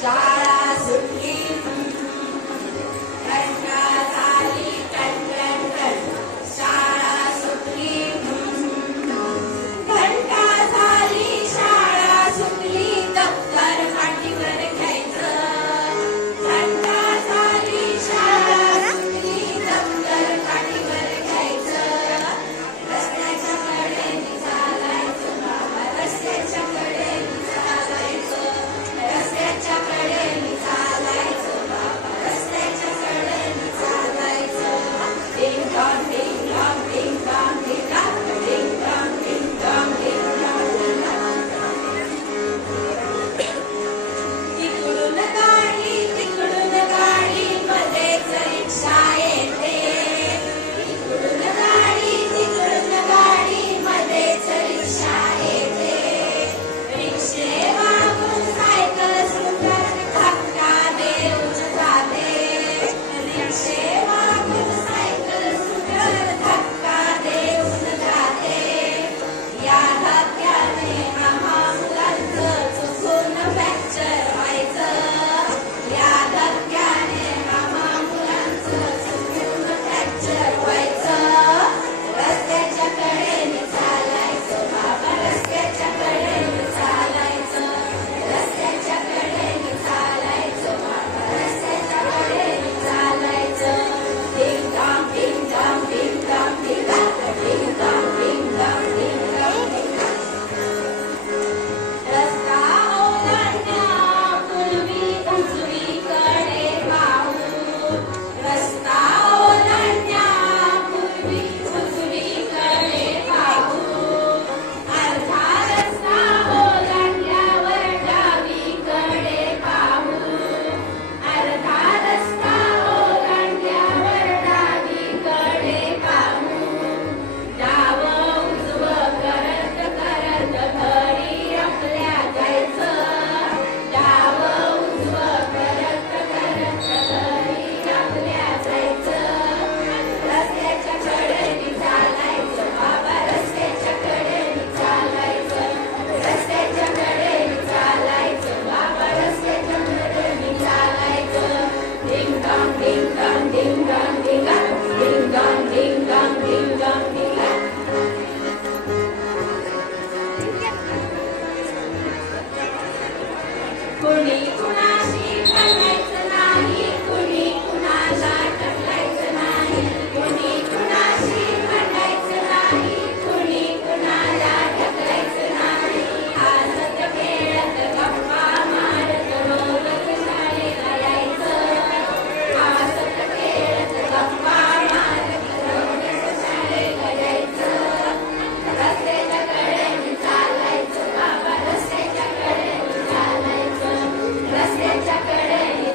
शाळा सुटली घंटा झाली टन टन टन शाळा सुटली घंटा झाली शाळा सुटली दप्तर पाठीवर घ्यायचं घंटा झाली शाळा सुटली दप्तर पाठीवर घ्यायचं रस्त्याच्या कडेने चालायचं बाबा रस्त्याच्या कडेने चालायचं रस्त्याच्या कडेने चालायचं बाबा रस्त्याच्या कडेने चालायचं ding dong ding dong ding dong ding dong ding dong ding dong ding dong तिकडून गाडी मध्येच रिक्षा येते तिकडून गाडी मध्येच रिक्षा येते रिक्षेमागून सायकल सुंदर धक्का देऊन जाते रिक्षेमागून सायकल सुंदर धक्का देऊन जाते या धक्क्याने आम्हा मुलांचं चुकून फ्रॅक्चर व्हायचं या धक्क्याने आम्हा मुलांचं चुकून फ्रॅक्चर व्हायचं रस्त्याच्या कडेने चालायचं बाबा रस्त्याच्या कडेने चालायचं रस्त्याच्या कडेने चालायचं बाबा रस्त्याच्या कडेने चालायचं ding dong ding dong ding dong ding dong ding dong ding dong डिंग रस्ता ओलांडण्यापूर्वी उजवीकडे पाहू रस्ता ओलांडण्यापूर्वी उजवीकडे पाहू अर्धा रस्ता ओलांडल्यावर डावीकडे पाहू अर्धा रस्ता ओलांडल्यावर डावीकडे पाहू डावं उजवं करत करत घरी आपल्या जायचं डावं उजवं करत करत घरी आपल्या जायचं रस्त्याच्या कडेने चालायचं बाबा रस्त्याच्या कडेने चालायचं रस्त्याच्या कडेने चालायचं बाबा रस्त्याच्या कडेने चालायचं ding dong ding dong ding dong ding dong ding dong ding dong ding dong कुणी कुणाशी भांडायचं नाही कुणी कुणाला टकलायचं नाही कुणी कुणाशी भांडायचं नाही कुणी कुणाला टकलायचं नाही हसत खेळत गप्पा मारत रोज शाळेला यायचं हसत खेळत गप्पा मारत रोज शाळेला यायचं रस्त्याच्या कडेने चालायचं बाबा रस्त्याच्या कडेने चालायचं रस्त्याच्या कडेने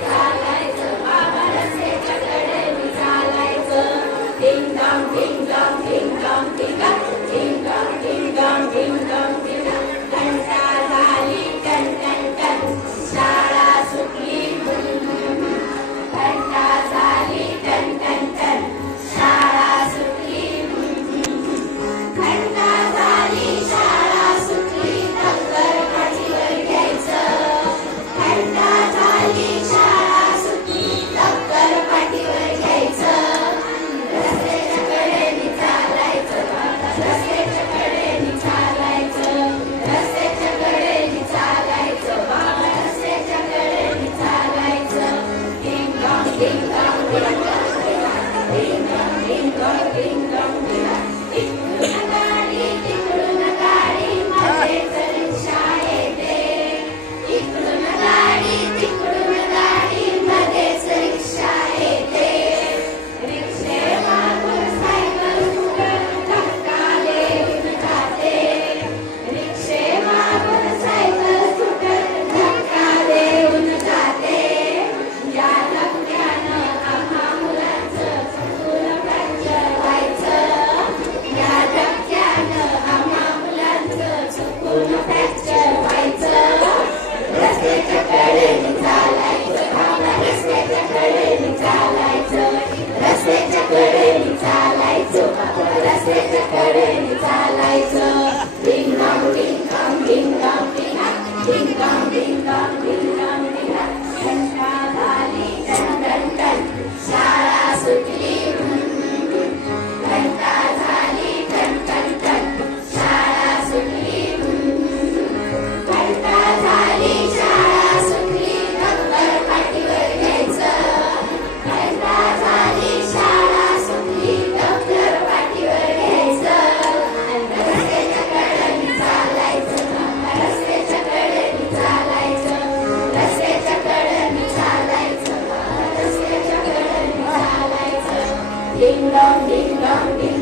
dong, ding dong, ding